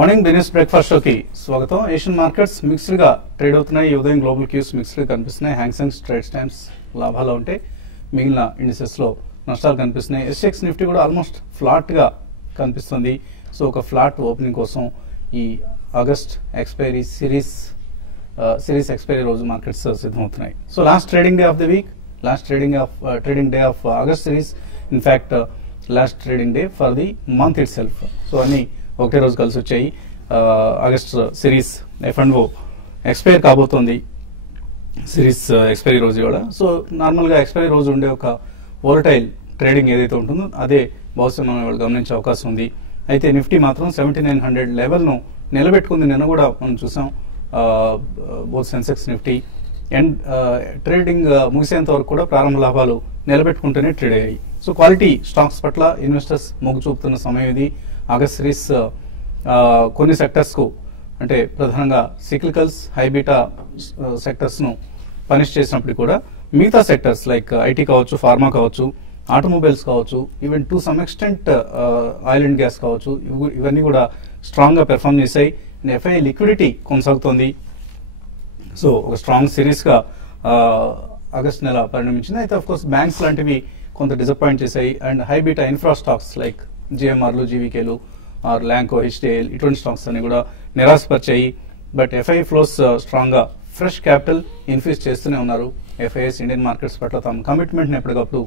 Morning business breakfast షోకి స్వాగతం. Asian markets mixed గా ట్రేడ్ అవుతున్నాయి. ఈ ఉదయం గ్లోబల్ క్యూస్ మిక్స్డ్ గా కనిపిస్తున్నాయి. హ్యాంగ్సెంగ్ ట్రేడ్స్ టైమ్స్ లాభాలు ఉంటే మిగిలిన ఇండిసెస్ లో నష్టాలు కనిపిస్తున్నాయి. ఎస్ఎక్స్ నిఫ్టీ కూడా ఆల్మోస్ట్ ఫ్లాట్ గా కనిపిస్తుంది. సో ఒక ఫ్లాట్ ఓపెనింగ్ కోసం ఈ ఆగస్ట్ ఎక్స్పైరీ సిరీస్ ఎక్స్పైరీ రోజు మార్కెట్స్ సిద్ధమవుతున్నాయి. So last trading day of the week, last trading day of August series, in fact last trading day for the month itself. So అన్ని ఒకే రోజు కలిసి వచ్చాయి. ఆగస్ట్ సిరీస్ F&O ఎక్స్పైర్ కాబోతోంది. Series expiry రోజు కూడా. సో నార్మల్గా ఎక్స్పైరీ రోజు ఉండే ఒక వోలటైల్ ట్రేడింగ్ ఏదైతే ఉంటుందో అదే బహుశా మనం గమనించే అవకాశం ఉంది. అయితే నిఫ్టీ మాత్రం 7900 లెవెల్ను నిలబెట్టుకుంది. నిన్న కూడా మనం చూసాం. Both Sensex Nifty and trading ముగిసేంత వరకు కూడా ప్రారంభ లాభాలు నిలబెట్టుకుంటూనే ట్రేడ్ అయ్యాయి. సో క్వాలిటీ స్టాక్స్ పట్ల ఇన్వెస్టర్స్ మొగ్గు చూపుతున్న సమయం ఇది. ఆగస్ట్ సిరీస్ కొన్ని సెక్టర్స్ కు, అంటే ప్రధానంగా సిక్లికల్స్, హైబీటా సెక్టర్స్ ను పనిష్ చేసినప్పుడు కూడా మిగతా సెక్టర్స్ లైక్ ఐటీ కావచ్చు, ఫార్మా కావచ్చు, ఆటోమొబైల్స్ కావచ్చు, even to some extent oil and gas కావచ్చు, ఇవన్నీ కూడా స్ట్రాంగ్ గా పెర్ఫార్మ్ చేశాయి. ఎఫ్ఐ లిక్విడిటీ కొనసాగుతోంది. సో ఒక స్ట్రాంగ్ సిరీస్ గా ఆగస్ట్ నెల పరిణమించింది. అయితే అఫ్ కోర్స్ బ్యాంక్స్ లాంటివి కొంత డిసప్పాయింట్ చేశాయి. And high beta infra stocks like జిఎంఆర్లు, జీవీకేలు, ఆర్ ల్యాంకో, హెచ్డిఎల్ ఇటువంటి స్టాక్స్ అన్ని కూడా నిరాశపరిచాయి. బట్ ఎఫ్ఐ ఫ్లోస్ స్ట్రాంగ్ గా ఫ్రెష్ క్యాపిటల్ ఇన్ఫ్యూజ్ చేస్తూనే ఉన్నారు. ఎఫ్ఐఎస్ ఇండియన్ మార్కెట్స్ పట్ల తమ కమిట్మెంట్ ఎప్పటికప్పుడు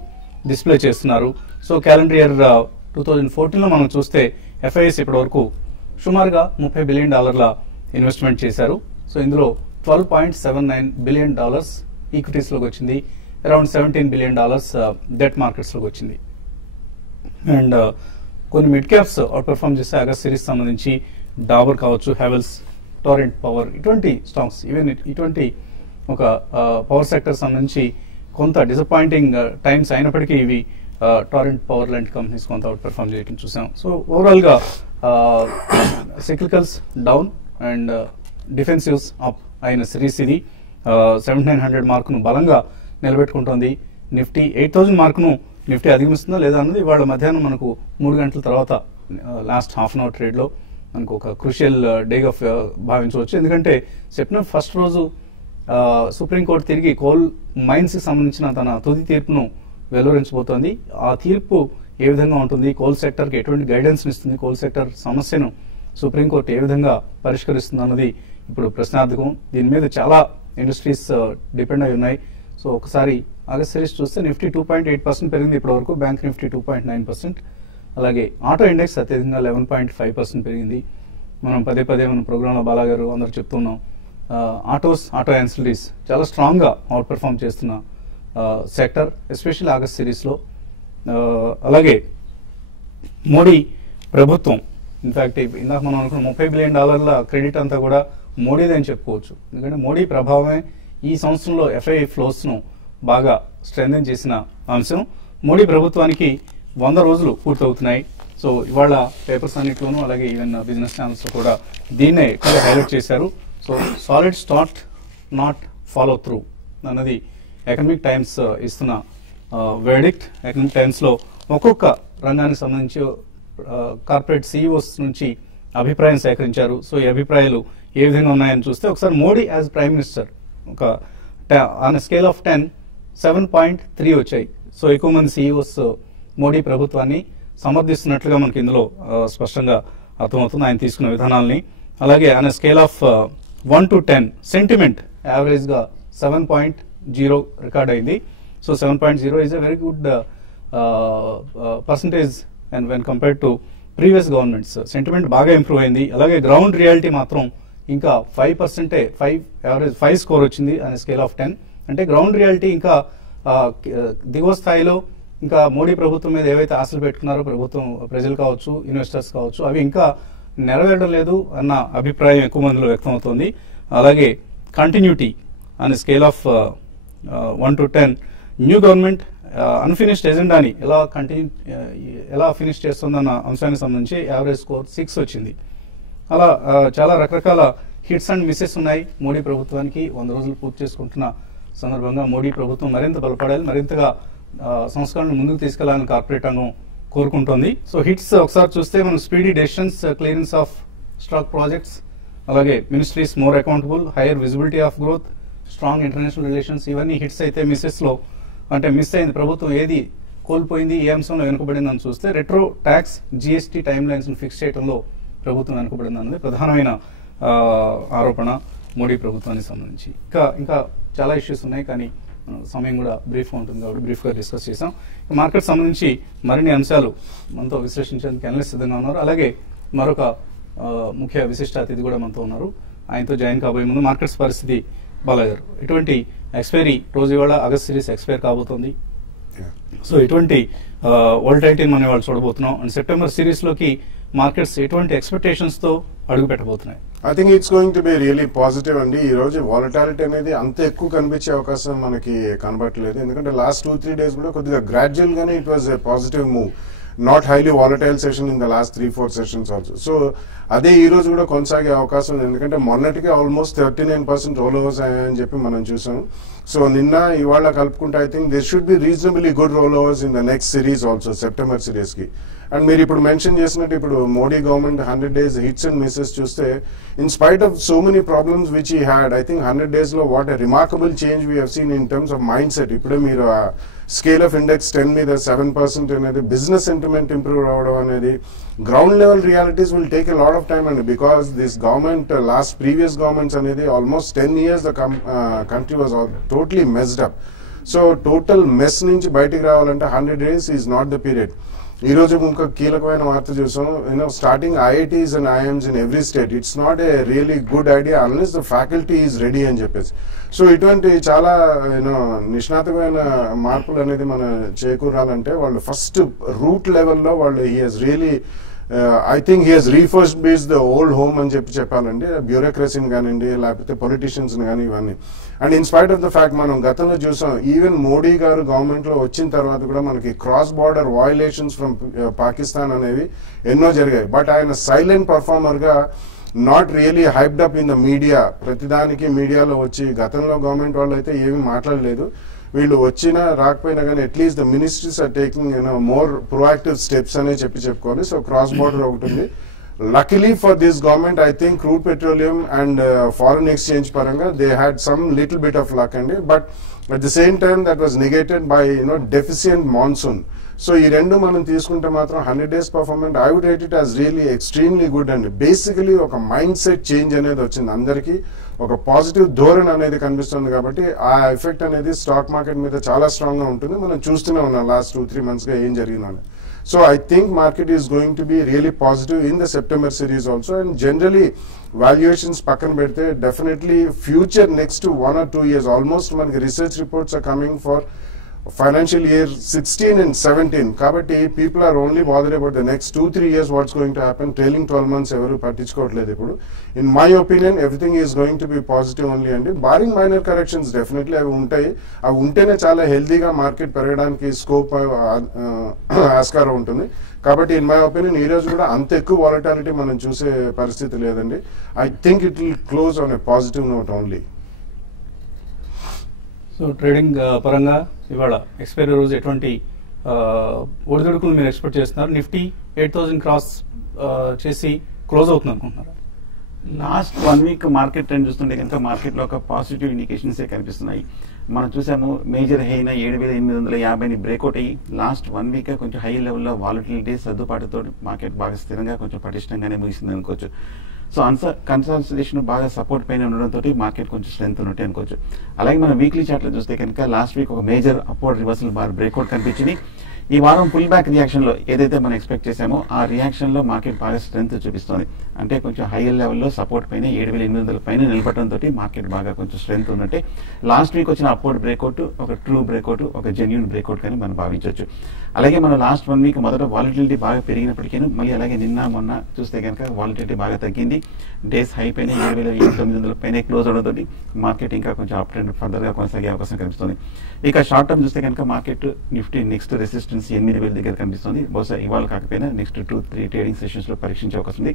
డిస్ప్లే చేస్తున్నారు. సో క్యాలెండర్ ఇయర్ 2014 లో మనం చూస్తే ఎఫ్ఐఎస్ ఇప్పటి వరకు సుమారుగా $30 బిలియన్ ఇన్వెస్ట్మెంట్ చేశారు. సో ఇందులో $12.79 బిలియన్ ఈక్విటీస్ లోకి వచ్చింది. అరౌండ్ $17 బిలియన్ డెట్ మార్కెట్స్ లోకి వచ్చింది. అండ్ కొన్ని మిడ్ క్యాప్స్ అవుట్ పెర్ఫార్మ్ చేస్తే ఆగస్ట్ సిరీస్ సంబంధించి డాబర్ కావచ్చు, హెవెల్స్, టోరెంట్ పవర్ ఇటువంటి స్టాక్స్, ఈవెన్ ఇటువంటి ఒక పవర్ సెక్టర్ సంబంధించి కొంత డిసప్పాయింటింగ్ టైమ్స్ అయినప్పటికీ ఇవి టోరెంట్ పవర్ లాంటి కంపెనీస్ కొంత అవుట్ పెర్ఫార్మ్ చేయడం చూసాం. సో ఓవరాల్ గా సిక్లికల్స్ డౌన్ అండ్ డిఫెన్సివ్స్ అప్ అయిన సిరీస్ ఇది. 7900 మార్కును బలంగా నిలబెట్టుకుంటోంది. నిఫ్టీ 8000 మార్కును నిఫ్టీ అధిగమిస్తుందా లేదా అన్నది ఇవాళ మధ్యాహ్నం మనకు 3 గంటల తర్వాత last half an hour trade లో మనకు ఒక క్రూషియల్ డేగా భావించవచ్చు. ఎందుకంటే సెప్టెంబర్ 1 రోజు సుప్రీంకోర్టు తిరిగి కోల్ మైన్స్ కి సంబంధించిన తన తుది తీర్పును వెలువరించబోతోంది. ఆ తీర్పు ఏ విధంగా ఉంటుంది, కోల్ సెక్టర్ కి ఎటువంటి గైడెన్స్ ఇస్తుంది, కోల్ సెక్టర్ సమస్యను సుప్రీంకోర్టు ఏ విధంగా పరిష్కరిస్తుంది అన్నది ఇప్పుడు ప్రశ్నార్థకం. దీని మీద చాలా ఇండస్ట్రీస్ డిపెండ్ అయి ఉన్నాయి. సో ఒకసారి ఆగస్ట్ సిరీస్ చూస్తే నిఫ్టీ 2.8% పెరిగింది ఇప్పటి వరకు. Bank Nifty 2.9%. అలాగే ఆటో ఇండెక్స్ అత్యధికంగా 11.5% పెరిగింది. మనం పదే మన ప్రోగ్రామ్ లో బాలాగారు అందరూ చెప్తున్నాం, ఆటో యాన్సిలరీస్ చాలా స్ట్రాంగ్ గా అవుట్ పెర్ఫార్మ్ చేస్తున్న సెక్టర్, ఎస్పెషల్లీ ఆగస్ట్ సిరీస్ లో. అలాగే మోడీ ప్రభుత్వం, ఇన్ఫాక్ట్ ఇందాక మనం అనుకున్న $30 బిలియన్ క్రెడిట్ అంతా కూడా మోడీదే అని చెప్పుకోవచ్చు. ఎందుకంటే మోడీ ప్రభావమే ఈ సంవత్సరంలో ఎఫ్ఐ ఫ్లోస్ ను బాగా స్ట్రెంథెన్ చేసిన అంశం. మోడీ ప్రభుత్వానికి 100 రోజులు పూర్తవుతున్నాయి. సో ఇవాళ పేపర్స్ అన్నింటిలోనూ, అలాగే ఈవెన్ బిజినెస్ ఛానల్స్ కూడా దీన్నే ఎక్కువ హైలైట్ చేశారు. So solid start, not follow through అన్నది ఎకనామిక్ టైమ్స్ ఇస్తున్న వెర్డిక్ట్. ఎకనామిక్ టైమ్స్ లో ఒక్కొక్క రంగానికి సంబంధించి కార్పొరేట్ సిఇఓస్ నుంచి అభిప్రాయం సేకరించారు. సో ఈ అభిప్రాయాలు ఏ విధంగా ఉన్నాయని చూస్తే ఒకసారి మోడీ యాజ్ ప్రైమ్ మినిస్టర్ ఒక ఆన్ స్కేల్ ఆఫ్ 10 7.3 వచ్చాయి. సో ఎక్కువ మంది సిఇఓస్ మోడీ ప్రభుత్వాన్ని సమర్థిస్తున్నట్లుగా మనకి ఇందులో స్పష్టంగా అర్థమవుతుంది ఆయన తీసుకున్న విధానాలని. అలాగే on scale of 1 to 10 sentiment average గా 7.0 రికార్డ్ అయింది. So 7.0 is a very good percentage and when compared to previous governments. Sentiment బాగా ఇంప్రూవ్ అయింది. అలాగే గ్రౌండ్ రియాలిటీ మాత్రం ఇంకా 5% 5 స్కోర్ వచ్చింది అనే స్కేల్ ఆఫ్ 10. అంటే గ్రౌండ్ రియాలిటీ ఇంకా దిగువ స్థాయిలో ఇంకా మోడీ ప్రభుత్వం మీద ఏవైతే ఆశలు పెట్టుకున్నారో ప్రభుత్వం, ప్రజలు కావచ్చు, ఇన్వెస్టర్స్ కావచ్చు, అవి ఇంకా నెరవేరడం లేదు అన్న అభిప్రాయం ఎక్కువ మందిలో వ్యక్తం అవుతోంది. అలాగే కంటిన్యూటీ అనే scale of 1 to 10 new government unfinished ఎజెండాని ఎలా ఫినిష్ చేస్తుందన్న అంశానికి సంబంధించి యావరేజ్ స్కోర్ 6 వచ్చింది. అలా చాలా రకరకాల హిట్స్ అండ్ మిస్సెస్ ఉన్నాయి మోడీ ప్రభుత్వానికి. 100 రోజులు పూర్తి చేసుకుంటున్న సందర్భంగా మోడీ ప్రభుత్వం మరింత బలపడాలి, మరింతగా సంస్కరణను ముందుకు తీసుకెళ్లాలని కార్పొరేట్ రంగం కోరుకుంటోంది. సో హిట్స్ ఒకసారి చూస్తే మనం speedy decisions, clearance of stock projects, అలాగే ministries more accountable, higher visibility of growth, strong international relations, ఇవన్నీ హిట్స్ అయితే మిస్సెస్లో అంటే మిస్ అయింది ప్రభుత్వం ఏది కోల్పోయింది, ఏ అంశంలో వెనుకబడిందని చూస్తే retro tax, GST time lines fix చేయడంలో ప్రభుత్వం వెనుకబడింది అన్నది ప్రధానమైన ఆరోపణ మోడీ ప్రభుత్వానికి సంబంధించి. ఇంకా చాలా ఇష్యూస్ ఉన్నాయి, కానీ సమయం కూడా బ్రీఫ్గా ఉంటుంది కాబట్టి బ్రీఫ్గా డిస్కస్ చేసాం. మార్కెట్ సంబంధించి మరిన్ని అంశాలు మనతో విశ్లేషించేందుకు అనలిస్ట్ సిద్ధంగా ఉన్నారు. అలాగే మరొక ముఖ్య విశిష్ట అతిథి కూడా మనతో ఉన్నారు. ఆయనతో జాయిన్ కాబోయే ముందు మార్కెట్స్ పరిస్థితి బాలా గారు, ఇటువంటి ఎక్స్పైరీ రోజు ఇవాళ ఆగస్ట్ సిరీస్ ఎక్స్పైర్ కాబోతుంది. సో ఇటువంటి వోల్టైలిటీని మనం వాళ్ళు చూడబోతున్నాం. అండ్ సెప్టెంబర్ సిరీస్ లోకి మార్కెట్స్ ఎటువంటి ఎక్స్పెక్టేషన్స్ తో అడుగు పెట్టబోతున్నాయి? I think it's going to be really positive అండి. ఈ రోజు వాలటాలిటీ అనేది అంత ఎక్కువ కనిపించే అవకాశం మనకి కనబట్టలేదు. ఎందుకంటే లాస్ట్ 2-3 days కూడా కొద్దిగా గ్రాడ్యువల్ గానే it was a positive move, not highly volatile session in the last 3-4 sessions also. So అదే ఈ రోజు కూడా కొనసాగే అవకాశం ఉంది. ఎందుకంటే మొన్నటికి ఆల్మోస్ట్ 39% రోల్ ఓవర్స్ అయ్యాయని చెప్పి మనం చూసాం. సో నిన్న ఇవాళ కలుపుకుంటే I think this should be reasonably good roll overs in the next series also, September series కి. అండ్ మీరు ఇప్పుడు మెన్షన్ చేసినట్టు ఇప్పుడు Modi government 100 days hits and misses చూస్తే, in spite of so many problems which we had, I think 100 days లో what a remarkable change we have seen in terms of mindset. ఇప్పుడే మీరు scale of index 10 మీద 7% అనేది business sentiment improve అవడం అనేది, ground level realities will take a lot of time అండి. Because this government previous governments అనేది almost 10 years the country was totally messed up. So total mess నుంచి బయటికి రావాలంటే 100 days is not the period. ఈ రోజు ఇంకొక కీలకమైన వార్త చూసాం, starting IITs and IIMs in every state. It's not a really good idea unless the faculty is ready అని చెప్పేసి. సో ఇటువంటి చాలా నిష్ణాతమైన మార్పులు అనేది మనం చేకూరాలంటే వాళ్ళు ఫస్ట్ రూట్ లెవెల్లో వాళ్ళు he he's really I think he he's రీఫర్స్ట్ బేస్ ద ఓల్డ్ హోమ్ అని చెప్పాలండి. బ్యూరోక్రసీని కానివ్వండి, లేకపోతే పొలిటీషియన్స్ కానీ, ఇవన్నీ. And in spite of the fact మనం గతంలో చూసాం, ఈవెన్ మోడీ గారు గవర్నమెంట్ లో వచ్చిన తర్వాత కూడా మనకి cross border violations from Pakistan అనేవి ఎన్నో జరిగాయి. బట్ ఆయన సైలెంట్ పర్ఫార్మర్ గా, not really hyped up in the media. ప్రతిదానికి మీడియాలో వచ్చి, గతంలో గవర్నమెంట్ వాళ్ళు అయితే ఏమీ మాట్లాడలేదు. వీళ్ళు వచ్చినా రాకపోయినా కానీ at least the ministries are taking more proactive steps అనే చెప్పుకోవాలి. సో క్రాస్ బార్డర్ ఒకటి ఉంది. Luckily for this government, I think crude petroleum and foreign exchange paranga, they had some little bit of luck and but at the same time that was negated by deficient monsoon. So ఈ రెండు మనం తీసుకుంటే మాత్రం 100 days performance I would rate it as really extremely good అండి. Basically ఒక mind set change అనేది వచ్చింది అందరికీ, ఒక పాజిటివ్ ధోరణి అనేది కనిపిస్తుంది. కాబట్టి ఆ ఎఫెక్ట్ అనేది స్టాక్ మార్కెట్ మీద చాలా స్ట్రాంగ్ గా ఉంటుంది. మనం చూస్తూనే ఉన్నాం లాస్ట్ 2-3 months గా ఏం జరిగిందని. So I think market is going to be really positive in the September series also, and generally valuations pakkan pedte definitely future next 1 or 2 years almost manaki research reports are coming for financial year 16 and 17. Kabatti people are only bothered about the next 2-3 years what's going to happen. Trailing 12 months evaru pattichukovatledu ippudu. In my opinion everything is going to be positive only and barring minor corrections definitely avi untayi. Avi untene chaala healthy ga market peregadaniki scope ఆస్కారం ఉంటుంది. కాబట్టి in my opinion ఈ రోజు కూడా అంత ఎక్కువ volatility మనం చూసే పరిస్థితి లేదండి. I think it will close on a positive note only. So trading పరంగా ఇవాళ ఎక్స్పైరీ రోజు ఎటువంటి ఒడిదుడుకులు మీరు ఎక్స్పెక్ట్ చేస్తున్నారు? నిఫ్టీ 8,000 క్రాస్ చేసి క్లోజ్ అవుతుంది అనుకుంటున్నారు? లాస్ట్ 1 week మార్కెట్ ట్రెండ్ చూస్తుంటే కనుక మార్కెట్ లో ఒక పాజిటివ్ ఇండికేషన్స్ కనిపిస్తున్నాయి. మనం చూసాము మేజర్ హై అయిన 7,850ని బ్రేక్అవుట్ అయ్యి లాస్ట్ 1 week కొంచెం హై లెవెల్లో వాలటిలిటీ సర్దుబాటుతో మార్కెట్ బాగా స్థిరంగా కొంచెం పటిష్టంగానే ముగిసింది అనుకోవచ్చు. సో కన్సాలిడేషన్ బాగా సపోర్ట్ పైన ఉండడంతో మార్కెట్ కొంచెం స్ట్రెంత్ ఉన్నట్టు అనుకోవచ్చు. అలాగే మనం వీక్లీ చార్ట్లో చూస్తే కనుక లాస్ట్ వీక్ ఒక major upward reversal bar breakout కనిపించింది. ఈ వారం పుల్ బ్యాక్ రియాక్షన్ లో ఏదైతే మనం ఎక్స్పెక్ట్ చేసామో ఆ రియాక్షన్ లో మార్కెట్ బాగా స్ట్రెంత్ చూపిస్తుంది. అంటే కొంచెం హైయర్ లెవెల్లో సపోర్ట్ పైన 7,800 పైన నిలబడడంతో మార్కెట్ బాగా కొంచెం స్ట్రెంత్ ఉన్నట్టే. లాస్ట్ వీక్ వచ్చిన అప్వర్డ్ బ్రేక్అవుట్ ఒక ట్రూ బ్రేక్అవుట్, ఒక జెన్యూన్ బ్రేక్అవుట్ కానీ మనం భావించవచ్చు. అలాగే మనం లాస్ట్ 1 week మొదట వాలటిలిటీ బాగా పెరిగినప్పటికీ మళ్ళీ అలాగే నిన్న మొన్న చూస్తే కనుక వాలటిలిటీ బాగా తగ్గింది. డేస్ హై పైన 7,900 పైన క్లోజ్ అవడంతో మార్కెట్ ఇంకా కొంచెం అప్ ట్రెండ్ ఫర్దర్ గా కొనసాగే అవకాశం కనిపిస్తుంది. ఇక షార్ట్ టర్మ్ చూస్తే కనుక మార్కెట్ నిఫ్టీ నెక్స్ట్ రెసిస్టెన్స్ 8,000 దగ్గర కనిపిస్తుంది. బహుశా ఇవాళ కాకపోయినా నెక్స్ట్ 2-3 ట్రేడింగ్ సెషన్స్ లో పరీక్షించే అవకాశం ఉంది.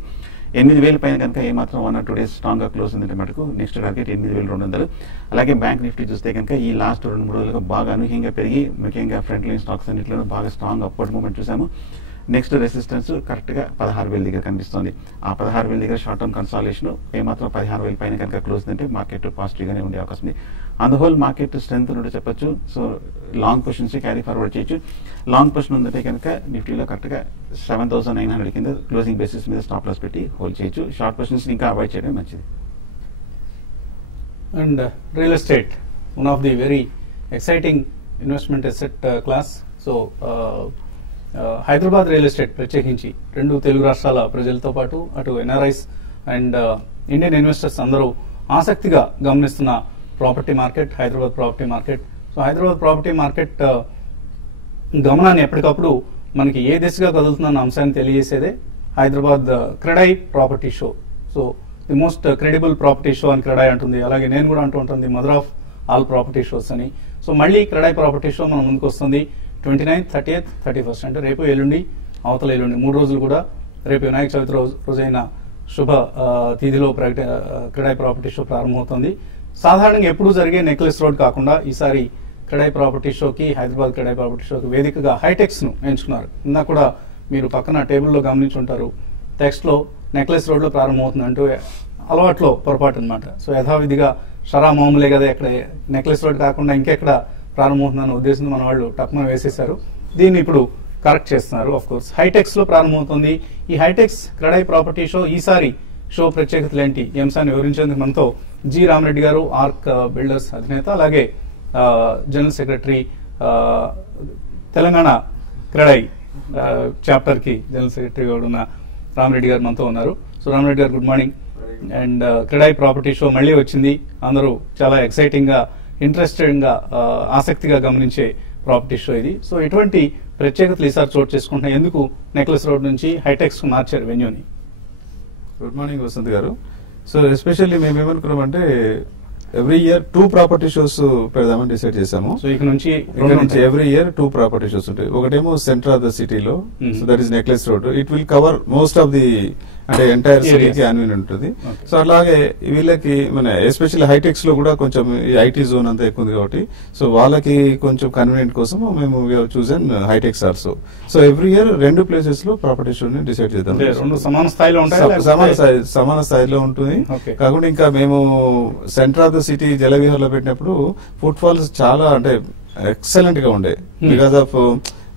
8,000 పైన కనుక ఏమాత్రం 1 or 2 days స్ట్రాంగ్ గా క్లోజ్ ఉందంటే మటుకు నెక్స్ట్ టార్గెట్ 8,200. అలాగే బ్యాంక్ నిఫ్టీ చూస్తే కనుక ఈ లాస్ట్ 2-3 రోజులుగా బాగా అనూహ్యంగా పెరిగి ముఖ్యంగా ఫ్రంట్ లైన్ స్టాక్స్ అన్నింటిలో బాగా స్ట్రాంగ్ అప్వర్డ్ మూవ్మెంట్ చూసాము. నెక్స్ట్ రెసిస్టెన్స్ కరెక్ట్గా 16,000 దగ్గర కనిపిస్తుంది. ఆ 16,000 దగ్గర షార్ట్ టర్మ్ కన్సాలేషన్ ఏమాత్రం 16,000 పైన కనుక క్లోజ్ అంటే మార్కెట్ పాజిటివ్గానే ఉండే అవకాశం ఉంది. On the whole market strength నుండి చెప్పొచ్చు. So long positions carry forward చేయొచ్చు. లాంగ్ పొజిషన్ ఉందంటే కనుక నిఫ్టీలో కరెక్ట్గా 7,900 కింద క్లోజింగ్ బేసిస్ మీద స్టాప్ లాస్ పెట్టి హోల్డ్ చేయొచ్చు. షార్ట్ పొజిషన్స్ ఇంకా అవాయిడ్ చేయడం మంచిది. And real estate one of the very exciting investment asset class. So Hyderabad real estate ప్రత్యేకించి 2 తెలుగు రాష్ట్రాల ప్రజలతో పాటు అటు ఎన్ఆర్ఐస్ అండ్ ఇండియన్ ఇన్వెస్టర్స్ అందరూ ఆసక్తిగా గమనిస్తున్న property market Hyderabad property market. So Hyderabad property market గమనాన్ని ఎప్పటికప్పుడు మనకి ఏ దిశగా కదులుతుందన్న అంశాన్ని తెలియజేసేదే Hyderabad CREDAI property show. So the most credible property show అని క్రెడై అంటుంది. అలాగే నేను కూడా అంటూ ఉంటుంది mother of all property shows అని. సో మళ్ళీ క్రెడై ప్రాపర్టీ షో మన ముందుకు వస్తుంది 29th, 30th, 31st అంటే రేపు ఎల్లుండి అవతల ఎల్లుండి 3 రోజులు కూడా. రేపు వినాయక చవితి రోజైన శుభ తిథిలో క్రెడై ప్రాపర్టీ షో ప్రారంభమవుతుంది. సాధారణంగా ఎప్పుడు జరిగే నెక్లెస్ రోడ్ కాకుండా ఈసారి క్రెడై ప్రాపర్టీ షోకి హైదరాబాద్ క్రెడై ప్రాపర్టీ షోకి వేదికగా హైటెక్స్ ను ఎంచుకున్నారు. ఇందా కూడా మీరు పక్కన టేబుల్లో గమనించుంటారు. టెక్స్ట్ లో నెక్లెస్ రోడ్ లో ప్రారంభమవుతుంది అంటూ అలవాట్లో పొరపాటు అనమాట. సో యథావిధిగా షరా మామూలే కదా, ఇక్కడ నెక్లెస్ రోడ్ కాకుండా ఇంకెక్కడ ప్రారంభమవుతుందన్న ఉద్దేశంతో మన వాళ్ళు టక్మన వేసేశారు. దీన్ని ఇప్పుడు కరెక్ట్ చేస్తున్నారు. ఆఫ్ కోర్స్ హైటెక్స్ లో ప్రారంభమవుతుంది. ఈ హైటెక్స్ క్రెడై ప్రాపర్టీ షో ఈసారి షో ప్రత్యేకతలు ఏంటి ఈ అంశాన్ని వివరించేందుకు మనతో జి రామరెడ్డి గారు, ఆర్క్ బిల్డర్స్ అధినేత, అలాగే general secretary Telangana CREDAI chapter కి జనరల్ సెక్రటరీగా ఉన్న రామరెడ్డి గారు మనతో ఉన్నారు. సో రామరెడ్డి గారు good morning. And CREDAI property show మళ్ళీ వచ్చింది. అందరూ చాలా ఎక్సైటింగ్ గా ఇంట్రెస్టెడ్ గా ఆసక్తిగా గమనించే ప్రాపర్టీ షో ఇది. సో ఎటువంటి ప్రత్యేకతలు ఈసారి చోటు చేసుకుంటున్నాయి? ఎందుకు నెక్లెస్ రోడ్ నుంచి హైటెక్స్ కు మార్చారు వెన్యూని? గుడ్ మార్నింగ్ వసంత్ గారు. సో ఎస్పెషల్లీ మేము ఏమనుకున్నామంటే ఎవ్రీ ఇయర్ 2 ప్రాపర్టీ షోస్ పెడదామని డిసైడ్ చేశాము. సో ఇక్కడ నుంచి ఎవ్రీ ఇయర్ 2 ప్రాపర్టీ షోస్ ఉంటాయి. ఒకటేమో సెంటర్ ఆఫ్ ద సిటీలో, so that is necklace road. It will cover most of the అంటే ఎంటైర్ సిటీకి అన్వీన్ ఉంటుంది. సో అలాగే వీళ్ళకి మన ఎస్పెషల్లీ హైటెక్స్ లో కూడా కొంచెం ఐటీ జోన్ అంతా ఎక్కువ ఉంది కాబట్టి సో వాళ్ళకి కొంచెం కన్వీనియంట్ కోసం మేము చూసాం HITEX also. So every year 2 places లో ప్రాపర్టీ షో ని డిసైడ్ చేద్దాం. సమాన స్థాయిలో ఉంటాయి, సమాన స్థాయిలో ఉంటుంది. కాకుండా ఇంకా మేము centre of the city Jalavihar లో పెట్టినప్పుడు ఫుట్ ఫాల్స్ చాలా అంటే ఎక్సలెంట్ గా ఉండే బికాస్ ఆఫ్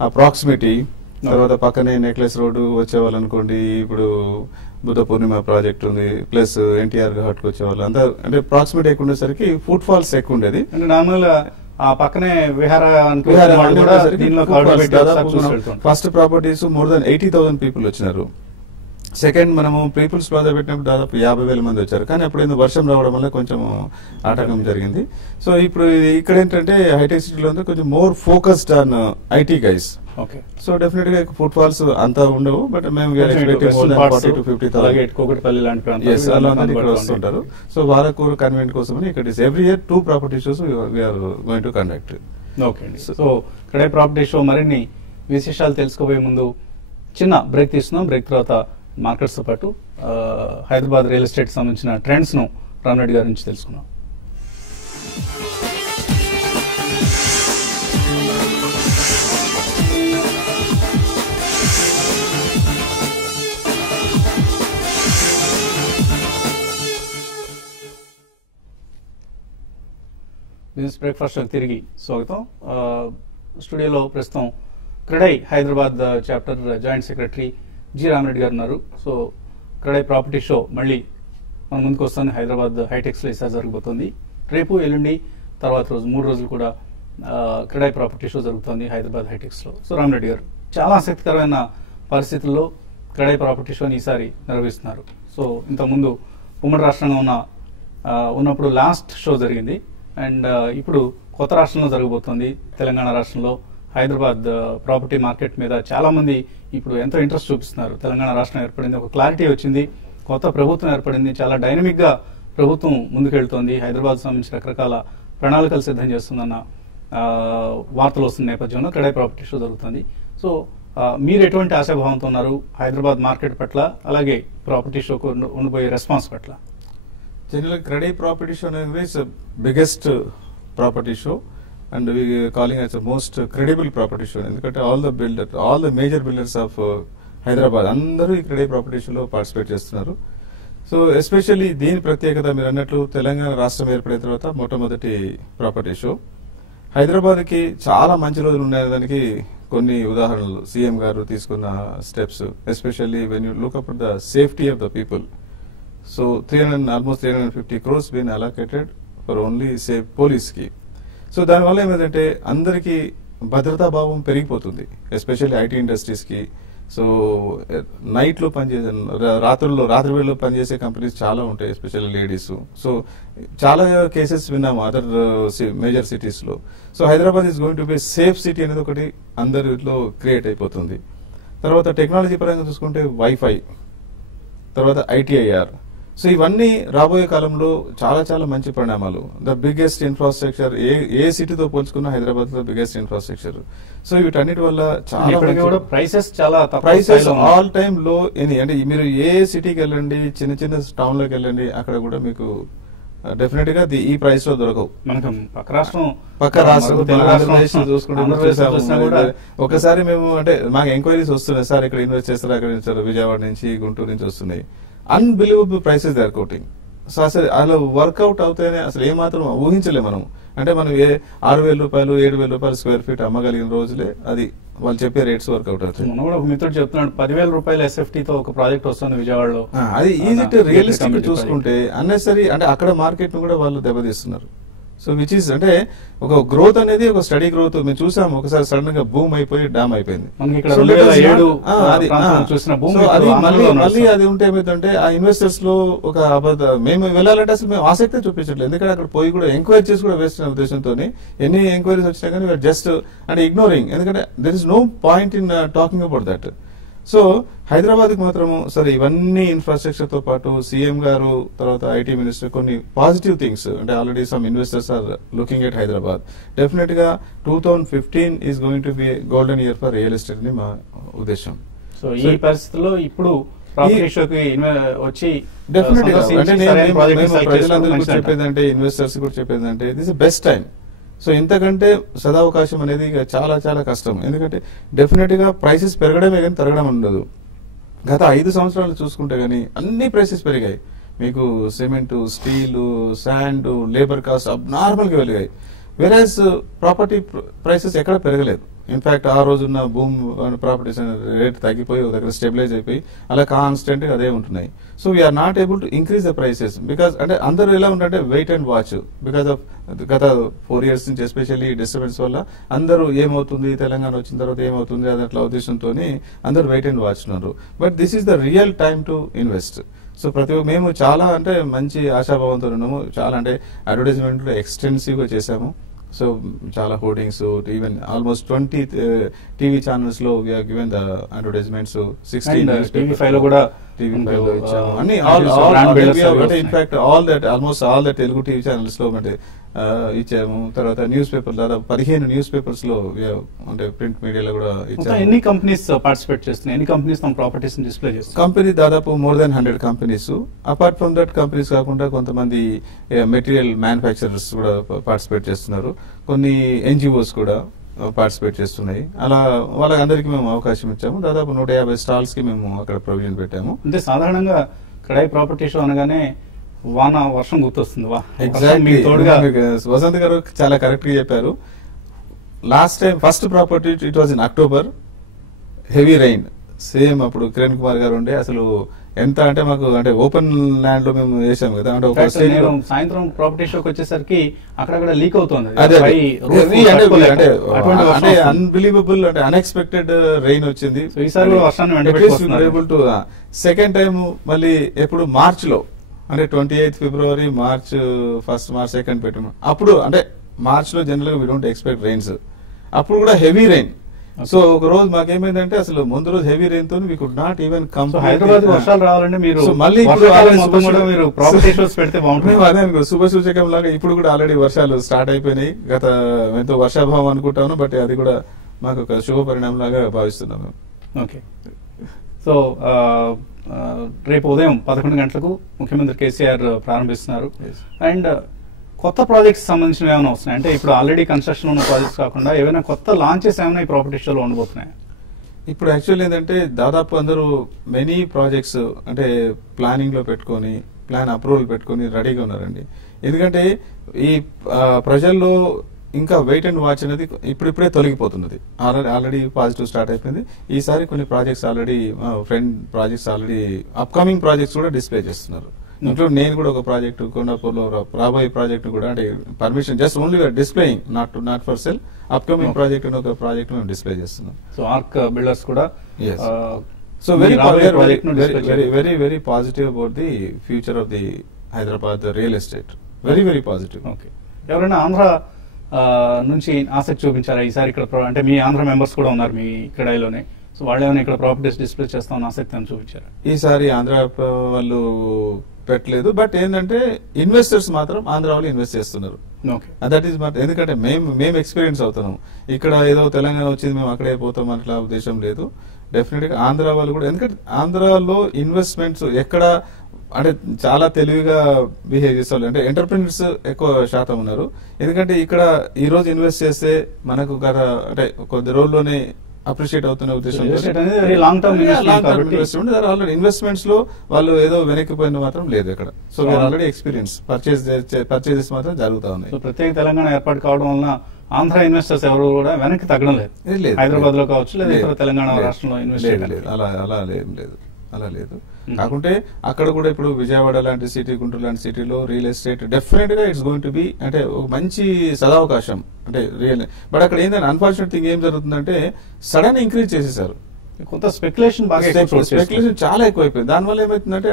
ఆ ప్రాక్సిమిటీ. తర్వాత పక్కనే నెక్లెస్ రోడ్డు వచ్చేవాళ్ళు అనుకోండి, ఇప్పుడు బుద్ధ పూర్ణిమ ప్రాజెక్ట్ ఉంది, ప్లస్ ఎన్టీఆర్ ఘాట్ కు వచ్చేవాళ్ళు అంతా అంటే ప్రాక్సిమిటీ ఎక్కువ ఉండేసరికి ఫుట్ ఫాల్స్ ఎక్కువ ఉండేది. నార్మల్ ఆ పక్కనే first properties more than 80,000 people వచ్చినారు. సెకండ్ మనము పీపుల్స్ ప్లాజా పెట్టినప్పుడు దాదాపు 50,000 మంది వచ్చారు. కానీ అప్పుడు ఎందుకు వర్షం రావడం వల్ల కొంచెం ఆటంకం జరిగింది. సో ఇప్పుడు ఇక్కడ ఏంటంటే హైటెక్ సిటీలో కొంచెం more focused on IT guys. So definite గా ఫుట్ ఫాల్స్ అంతా ఉండవు, బట్ మేము వస్తుంటారు. సో వాళ్ళకు కన్వీనియంట్ కోసం ఇక్కడ every year 2 property shows we're going to conduct. Okay అండి. సో క్రెడై ప్రాపర్టీ షో మరిన్ని విశేషాలు తెలుసుకోబోయే ముందు చిన్న బ్రేక్ తీసుకున్నాం. బ్రేక్ తర్వాత మార్కెట్స్ తో పాటు హైదరాబాద్ రియల్ ఎస్టేట్ సంబంధించిన ట్రెండ్స్ ను రామరెడ్డి గారి నుంచి తెలుసుకున్నాం. బిజినెస్ బ్రేక్ఫాస్ట్ తిరిగి స్వాగతం. స్టూడియోలో ప్రస్తుతం CREDAI Hyderabad chapter joint secretary G Rama Reddy గారు ఉన్నారు. సో క్రెడై ప్రాపర్టీ షో మళ్ళీ మన ముందుకు వస్తుంది. హైదరాబాద్ హైటెక్స్ లో ఈసారి జరగబోతోంది. రేపు ఎల్లుండి తర్వాత రోజు 3 రోజులు కూడా క్రెడై ప్రాపర్టీ షో జరుగుతుంది హైదరాబాద్ హైటెక్స్ లో. సో రామరెడ్డి గారు, చాలా ఆసక్తికరమైన పరిస్థితుల్లో క్రెడై ప్రాపర్టీ షోని ఈసారి నిర్వహిస్తున్నారు. సో ఇంతకుముందు ఉమ్మడి రాష్ట్రంగా ఉన్నప్పుడు లాస్ట్ షో జరిగింది. అండ్ ఇప్పుడు కొత్త రాష్ట్రంలో జరగబోతోంది తెలంగాణ రాష్ట్రంలో. హైదరాబాద్ ప్రాపర్టీ మార్కెట్ మీద చాలా మంది ఇప్పుడు ఎంతో ఇంట్రెస్ట్ చూపిస్తున్నారు. తెలంగాణ రాష్ట్రం ఏర్పడింది, ఒక క్లారిటీ వచ్చింది, కొత్త ప్రభుత్వం ఏర్పడింది, చాలా డైనమిక్ గా ప్రభుత్వం ముందుకెళ్తోంది, హైదరాబాద్ సంబంధించి రకరకాల ప్రణాళికలు సిద్ధం చేస్తుందన్న వార్తలు వస్తున్న నేపథ్యంలో క్రెడై ప్రాపర్టీ షో జరుగుతుంది. సో మీరు ఎటువంటి ఆశాభావంతో ఉన్నారు హైదరాబాద్ మార్కెట్ పట్ల, అలాగే ప్రాపర్టీ షోకు ఉండబోయే రెస్పాన్స్ పట్ల? జనరల్ క్రెడై ప్రాపర్టీ షో అనేది biggest property show and we calling as most credible property show. ఎందుకంటే all the major builders of Hyderabad అందరూ ఇక్కడ ప్రాపర్టీ షోలో పార్టిసిపేట్ చేస్తున్నారు. సో ఎస్పెషల్లీ దీని ప్రత్యేకత మీరు అన్నట్లు తెలంగాణ రాష్ట్రం ఏర్పడిన తర్వాత మొట్టమొదటి ప్రాపర్టీ షో. హైదరాబాద్కి చాలా మంచి రోజులు ఉండేదానికి కొన్ని ఉదాహరణలు సీఎం గారు తీసుకున్న steps, especially when you look up the safety of the people. So almost 350 crores been allocated for only safe police కి. సో దానివల్ల ఏమైందంటే అందరికీ భద్రతా భావం పెరిగిపోతుంది, ఎస్పెషల్లీ ఐటీ ఇండస్ట్రీస్ కి. సో నైట్ లో పనిచేసే రాత్రి వేళలో పనిచేసే కంపెనీస్ చాలా ఉంటాయి, ఎస్పెషల్లీ లేడీస్. సో చాలా కేసెస్ విన్నాము అదర్ మేజర్ సిటీస్ లో. So Hyderabad is going to be safe city అనేది ఒకటి అందరిలో క్రియేట్ అయిపోతుంది. తర్వాత టెక్నాలజీ పరంగా చూసుకుంటే వైఫై, తర్వాత ఐటీఐఆర్. సో ఇవన్నీ రాబోయే కాలంలో చాలా చాలా మంచి పరిణామాలు. ద బిగ్గెస్ట్ ఇన్ఫ్రాస్ట్రక్చర్ ఏ సిటీతో పోల్చుకున్న హైదరాబాద్ లో బిగ్గెస్ట్ ఇన్ఫ్రాస్ట్రక్చర్. సో వీటన్నిటి వల్ల చాలా ప్రైసెస్ చాలా ప్రైసెస్ ఆల్ టైమ్ లో అంటే మీరు ఏ సిటీకి వెళ్ళండి, చిన్న చిన్న టౌన్ లోకి వెళ్ళండి, అక్కడ కూడా మీకు డెఫినెట్ గా ఈ ప్రైస్ లో దొరకవు. పక్క రాష్ట్రం ఆంధ్రప్రదేశ్ చూసుకుంటే ఒకసారి మేము అంటే మాకు ఎంక్వైరీస్ వస్తున్నాయి, సార్ ఇక్కడ ఇన్వెస్ట్ చేస్తారు, అక్కడ ఇస్తారు, విజయవాడ నుంచి గుంటూరు నుంచి వస్తున్నాయి. Unbelievable prices they are quoting. So అసలు అలా వర్కౌట్ అవుతాయని అసలు ఏమాత్రం ఊహించలేము మనం. అంటే మనం 6,000 రూపాయలు 7,000 రూపాయలు స్క్వేర్ ఫీట్ అమ్మగలిగిన రోజులే అది వాళ్ళు చెప్పే రేట్స్ వర్కౌట్ అవుతాయి. మనం కూడా ఒక మిత్రుడు చెప్తున్నాడు 10,000 రూపాయలు ఎస్ఎఫ్టీ తో ఒక ప్రాజెక్ట్ వస్తుంది విజయవాడలో. అది ఈజీ టు రియలిస్టిక్ చూసుకుంటే అన్నెసరీ అంటే అక్కడ మార్కెట్ ను కూడా వాళ్ళు దెబ్బతీస్తున్నారు. సో విచ్ ఈస్ అంటే ఒక గ్రోత్ అనేది ఒక స్టడీ గ్రోత్ మేము చూసాము. ఒకసారి సడన్ గా బూమ్ అయిపోయి డామ్ అయిపోయింది. మళ్ళీ అది ఉంటే ఏమైందంటే ఆ ఇన్వెస్టర్స్ లో ఒక మేము వెళ్ళాలంటే అసలు మేము ఆసక్తి చూపించట్లేదు. ఎందుకంటే అక్కడ పోయి కూడా ఎంక్వైరీ చేసి కూడా వేస్ట్ అనే ఉద్దేశంతో ఎన్ని ఎంక్వైరీస్ వచ్చినా కానీ జస్ట్ అంటే ఇగ్నోరింగ్. ఎందుకంటే there is no point in talking about that. So Hyderabad కి మాత్రము సరే ఇవన్నీ ఇన్ఫ్రాస్ట్రక్చర్ తో పాటు సీఎం గారు తర్వాత ఐటీ మినిస్టర్ కొన్ని పాజిటివ్ థింగ్స్ అంటే already some investors are looking at Hyderabad. Definite గా 2015 is going to be golden year for real estate అని మా ఉద్దేశం. సో ఈ పరిస్థితుల్లో ఇప్పుడు వచ్చి డెఫినెట్ గా అంటే ప్రజలందరికీ చెప్పేదంటే ఇన్వెస్టర్స్ కూడా చెప్పేదంటే దిస్ బెస్ట్ టైం. సో ఇంతకంటే సదావకాశం అనేది ఇక చాలా చాలా కష్టం. ఎందుకంటే డెఫినెట్ గా ప్రైసెస్ పెరగడమే కానీ తరగడం ఉండదు. గత 5 సంవత్సరాలు చూసుకుంటే గానీ అన్ని ప్రైసెస్ పెరిగాయి. మీకు cement, steel, sand, labour cost abnormal గా పెరిగాయి. వెరాజ్ ప్రాపర్టీ ప్రైసెస్ ఎక్కడ పెరగలేదు. ఇన్ఫాక్ట్ ఆ రోజున్న భూమి ప్రాపర్టీస్ రేట్ తగ్గిపోయి ఒక దగ్గర స్టెబిలైజ్ అయిపోయి అలా కాన్స్టెంట్ గా అదే ఉంటున్నాయి. So we are not able to increase the prices because అంటే అందరూ ఎలా ఉంటే wait and watch. Because of గత 4 years నుంచి ఎస్పెషల్లీ డిస్టర్బెన్స్ వల్ల అందరూ ఏమవుతుంది తెలంగాణ వచ్చిన తర్వాత ఏమవుతుంది అది అట్లా ఉద్దేశంతో అందరూ వెయిట్ అండ్ వాచ్ ఉన్నారు. But this is the real time to invest. So మేము చాలా అంటే మంచి ఆశాభావంతో ఉన్నాము. చాలా అంటే అడ్వర్టైజ్మెంట్ ఎక్స్టెన్సివ్ గా చేశాము. సో చాలా hoardings, even almost 20 TV channels లో గివెన్ ద అడ్వర్టైజ్మెంట్స్. 16 టీవీ5 లో కూడా టీవీ5 లో ఇచ్చాము అన్ని. In fact almost all the Telugu TV channels లో అంటే ఇచ్చాము. తర్వాత న్యూస్ పేపర్ దాదాపు 15 న్యూస్ పేపర్స్ లో అంటే ప్రింట్ మీడియాలో కూడా ఇచ్చాము. ఎన్ని కంపెనీస్ పార్టిసిపేట్ చేస్తున్నాయి? ఎన్ని కంపెనీస్ తమ ప్రాపర్టీస్ డిస్ప్లే చేస్తారు? కంపెనీ దాదాపు more than 100 companies. Apart from that companies కాకుండా కొంతమంది మెటీరియల్ మ్యానుఫ్యాక్చరర్స్ కూడా పార్టిసిపేట్ చేస్తున్నారు. కొన్ని ఎన్జిఓస్ కూడా పార్టిసిపేట్ చేస్తున్నాయి. అలా వాళ్ళందరికీ మేము అవకాశం ఇచ్చాము. దాదాపు 150 స్టాల్స్ కి మేము అక్కడ ప్రొవిజన్ పెట్టాము. అంటే సాధారణంగా క్రై ప్రాపర్టీ షో అనగానే వాన వర్షం గుర్తొస్తుంది. వసంత్ గారు చాలా కరెక్ట్ గా చెప్పారు. Last time first property it was in October, heavy rain. Same అప్పుడు కిరణ్ కుమార్ గారు ఉండే అసలు ఎంత అంటే మాకు అంటే ఓపెన్ ల్యాండ్ లో మేము వేసాం కదా. అంటే సాయంత్రం ప్రాపర్టీ షోకి వచ్చేసరికి అక్కడక్కడ లీక్ అవుతుంది. అంటే అన్బిలీవబుల్ అంటే అన్ఎక్స్పెక్టెడ్ రెయిన్ వచ్చింది. సెకండ్ టైం మళ్ళీ ఎప్పుడు మార్చ్ లో అంటే 28 ఫిబ్రవరి, మార్చ్ 1, మార్చ్ 2 పెట్టాము. అప్పుడు అంటే మార్చ్ లో జనరల్ గా వీ డోంట్ ఎక్స్పెక్ట్ రెయిన్స్. అప్పుడు కూడా హెవీ రెయిన్. సో ఒక రోజు మాకేమైందంటే అసలు ముందు రోజు హెవీ రెయిన్ తో we could not even come. Hyderabad వర్షాలు రావాలంటే మీరు మళ్ళీ ప్రాపర్టీ షోస్ పెడితే బాగుంటుంది. అదే శుభ సూచకం లాగా ఇప్పుడు కూడా ఆల్రెడీ వర్షాలు స్టార్ట్ అయిపోయినాయి. గత ఎంతో వర్షాభావం అనుకుంటాను, బట్ అది కూడా మాకు ఒక శుభ పరిణామం లాగా భావిస్తున్నాము. ఓకే. సో రేపు ఉదయం 11 గంటలకు ముఖ్యమంత్రి కేసీఆర్ ప్రారంభిస్తున్నారు. అండ్ కొత్త ప్రాజెక్ట్స్ సంబంధించిన ఏమైనా వస్తున్నాయి అంటే ఇప్పుడు ఆల్రెడీ కన్స్ట్రక్షన్ ఉన్న ప్రాజెక్ట్స్ కాకుండా ఏమైనా కొత్త లాంచెస్ ఏమైనా ఈ ప్రాపర్టీ షోలో ఉండబోతున్నాయి? ఇప్పుడు యాక్చువల్లీ ఏంటంటే దాదాపు అందరూ మెనీ ప్రాజెక్ట్స్ అంటే ప్లానింగ్ లో పెట్టుకొని ప్లాన్ అప్రూవల్ పెట్టుకొని రెడీగా ఉన్నారండి. ఎందుకంటే ఈ ప్రజల్లో ఇంకా వెయిట్ అండ్ వాచ్ అనేది ఇప్పుడిప్పుడే తొలగిపోతున్నది. ఆల్రెడీ పాజిటివ్ స్టార్ట్ అయిపోయింది. ఈసారి కొన్ని projects already friend projects already upcoming projects కూడా డిస్ప్లే చేస్తున్నారు. ఇంట్లో నేను కూడా ఒక ప్రాజెక్ట్ కొండాపూర్లో రాబోయే ప్రాజెక్ట్ కూడా అంటే permission just only displaying not for cell upcoming project అని ఒక ప్రాజెక్ట్ మేము డిస్ప్లే చేస్తున్నాం. సో ఆర్క్ బిల్డర్స్ కూడా so very very very positive about the future of the Hyderabad real estate. Very very positive. Okay, ఎవరైనా ఆంధ్ర నుంచి ఆసక్తి చూపించారా ఈసారి ఇక్కడ? అంటే మీ ఆంధ్ర మెంబర్స్ కూడా ఉన్నారు మీ ఇక్కడలోనే, సో వాళ్ళు ఏమైనా ఇక్కడ ప్రాపర్టీస్ డిస్ప్లే చేస్తామని ఆసక్తి అని చూపించారా? ఈసారి ఆంధ్ర వాళ్ళు పెట్టలేదు, బట్ ఏంటంటే ఇన్వెస్టర్స్ మాత్రం ఆంధ్ర వాళ్ళు ఇన్వెస్ట్ చేస్తున్నారు. దట్ ఈస్ ఎందుకంటే మేము ఎక్స్పీరియన్స్ అవుతున్నాం. ఇక్కడ ఏదో తెలంగాణ వచ్చింది మేము అక్కడే పోతాం అట్లా ఉద్దేశం లేదు. డెఫినెట్ గా ఆంధ్ర వాళ్ళు కూడా, ఎందుకంటే ఆంధ్రాలో ఇన్వెస్ట్మెంట్స్ ఎక్కడ అంటే చాలా తెలివిగా బిహేవ్ చేస్తారు. అంటే ఎంటర్ప్రినర్స్ ఎక్కువ శాతం ఉన్నారు. ఎందుకంటే ఇక్కడ ఈ రోజు ఇన్వెస్ట్ చేస్తే మనకు గత అంటే కొద్ది రోజుల్లోనే అప్రిషియేట్ అవుతున్న ఉద్దేశం ఆల్రెడీ ఇన్వెస్ట్మెంట్స్ లో వాళ్ళు ఏదో వెనక్కిపోయిన మాత్రం లేదు ఇక్కడ. సో ఆల్రెడీ ఎక్స్పీరియన్స్ పర్చేజెస్ మాత్రం జరుగుతా ఉన్నాయి. ప్రత్యేక తెలంగాణ ఏర్పాటు కావడం వలన ఆంధ్ర ఇన్వెస్టర్స్ ఎవరు కూడా వెనక్కి తగ్గడం లేదు. హైదరాబాద్ లో కావచ్చు లేదా తెలంగాణ రాష్ట్రంలో ఇన్వెస్ట్ లేదు. అలా లేదు. కాకుంటే అక్కడ కూడా ఇప్పుడు విజయవాడ లాంటి సిటీ, గుంటూరు లాంటి సిటీలో రియల్ ఎస్టేట్ డెఫినెట్ గా ఇట్స్ గోయింగ్ టు బి అంటే ఒక మంచి సదావకాశం అంటే రియల్. బట్ అక్కడ ఏంటంటే అన్ఫార్చునేట్ థింగ్ ఏం జరుగుతుందంటే సడన్ ఇంక్రీజ్ చేసేసారు. కొంత స్పెక్యులేషన్ చాలా ఎక్కువైపోయింది. దానివల్ల ఏమైతుందంటే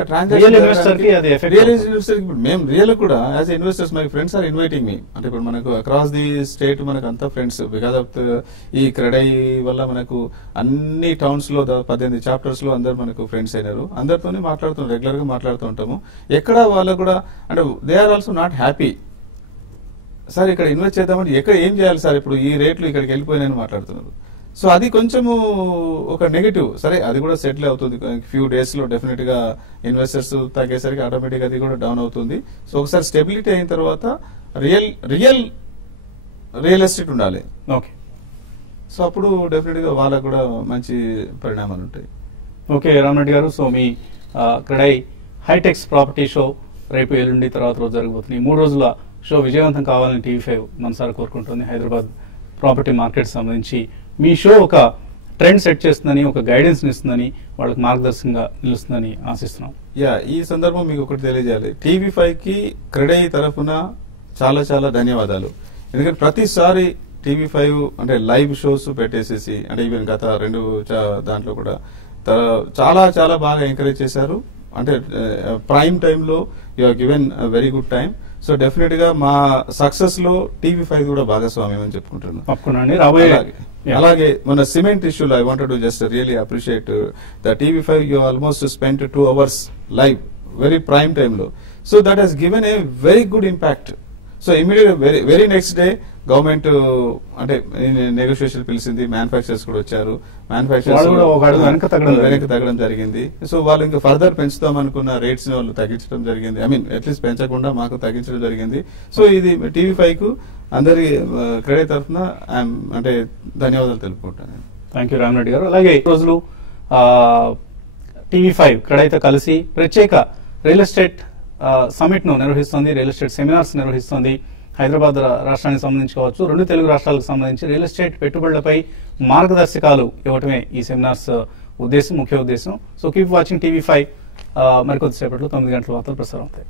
మేము రియల్ కూడా as investors my friends are inviting me అంటే ఇప్పుడు మనకు అక్రాస్ ది స్టేట్ మనకు అంతా ఫ్రెండ్స్ బికాస్ ఆఫ్ ఈ క్రెడై వల్ల మనకు అన్ని టౌన్స్ లో 18 చాప్టర్స్ లో అందరు మనకు ఫ్రెండ్స్ అయినారు. అందరితోనే మాట్లాడుతున్నాం, రెగ్యులర్ గా మాట్లాడుతూ ఉంటాము. ఎక్కడ వాళ్ళు కూడా అంటే they are also not happy. Sir ఇక్కడ ఇన్వెస్ట్ చేద్దామంటే ఎక్కడ ఏం చేయాలి సార్, ఇప్పుడు ఈ రేట్లు ఇక్కడికి వెళ్ళిపోయినాయని మాట్లాడుతున్నారు. సో అది కొంచెము ఒక నెగటివ్. సరే అది కూడా సెటిల్ అవుతుంది ఫ్యూ డేస్ లో. డెఫినెట్ గా ఇన్వెస్టర్స్ తగ్గేసరికి ఆటోమేటిక్ అది కూడా డౌన్ అవుతుంది. సో ఒకసారి స్టెబిలిటీ అయిన తర్వాత రియల్ ఎస్టేట్ ఉండాలి. ఓకే, సో అప్పుడు డెఫినెట్ గా వాళ్ళకు కూడా మంచి పరిణామాలు ఉంటాయి. ఓకే రామరెడ్డి గారు, సో మీ క్రెడై హైటెక్స్ ప్రాపర్టీ షో రేపు ఎల్లుండి తర్వాత రోజు జరగబోతుంది. 3 రోజుల షో విజయవంతం కావాలని TV5 మనసారా కోరుకుంటుంది. హైదరాబాద్ ప్రాపర్టీ మార్కెట్ సంబంధించి మీ షో ఒక ట్రెండ్ సెట్ చేస్తుందని, ఒక గైడెన్స్ ఇస్తుందని, వాళ్ళకి మార్గదర్శకంగా నిలుస్తుందని ఆశిస్తున్నాం. ఈ సందర్భం మీకు ఒకటి తెలియజేయాలి. TV5 కి క్రెడై తరఫున చాలా చాలా ధన్యవాదాలు. ఎందుకంటే ప్రతిసారి TV5 అంటే లైవ్ షోస్ పెట్టేసేసి అంటే ఈవెన్ గత 2 దాంట్లో కూడా చాలా చాలా బాగా ఎంకరేజ్ చేశారు. అంటే ప్రైమ్ టైంలో you have given very good time. So definite గా మా సక్సెస్ లో TV5 కూడా భాగస్వామ్యం అని చెప్పుకుంటున్నాను. అలాగే మన సిమెంట్ ఇష్యూలో I wanted to just really appreciate the TV5. You almost spend 2 hours live very prime time లో. So that he's given a very good impact. So immediate very next day government అంటే negotiation పిలిచింది, manufacturers కూడా వచ్చారు. Manufacturers వెనక్కి తగ్గడం జరిగింది. So వాళ్ళు ఇంకా ఫర్దర్ పెంచుతాం అనుకున్న రేట్స్ ని వాళ్ళు తగ్గించడం జరిగింది. ఐ మీన్ అట్లీస్ట్ పెంచకుండా మాకు తగ్గించడం జరిగింది. సో ఇది TV5 కు అందరి క్రెడై తరఫున అంటే ధన్యవాదాలు తెలుపుకుంటాను. థ్యాంక్ యూ రామరెడ్డి గారు. అలాగే ఈ రోజులు TV5 క్రెడైతో కలిసి ప్రత్యేక రియల్ ఎస్టేట్ సమిట్ ను నిర్వహిస్తోంది, రియల్ ఎస్టేట్ సెమినార్స్ నిర్వహిస్తోంది. హైదరాబాద్ రాష్ట్రానికి సంబంధించి కావచ్చు, 2 తెలుగు రాష్ట్రాలకు సంబంధించి రియల్ ఎస్టేట్ పెట్టుబడులపై మార్గదర్శకాలు ఇవ్వటమే ఈ సెమినార్స్ ముఖ్య ఉద్దేశం. So keep watching TV5. మరికొద్దిసేపట్లో 9 గంటల వార్తలు ప్రసారం అవుతాయి.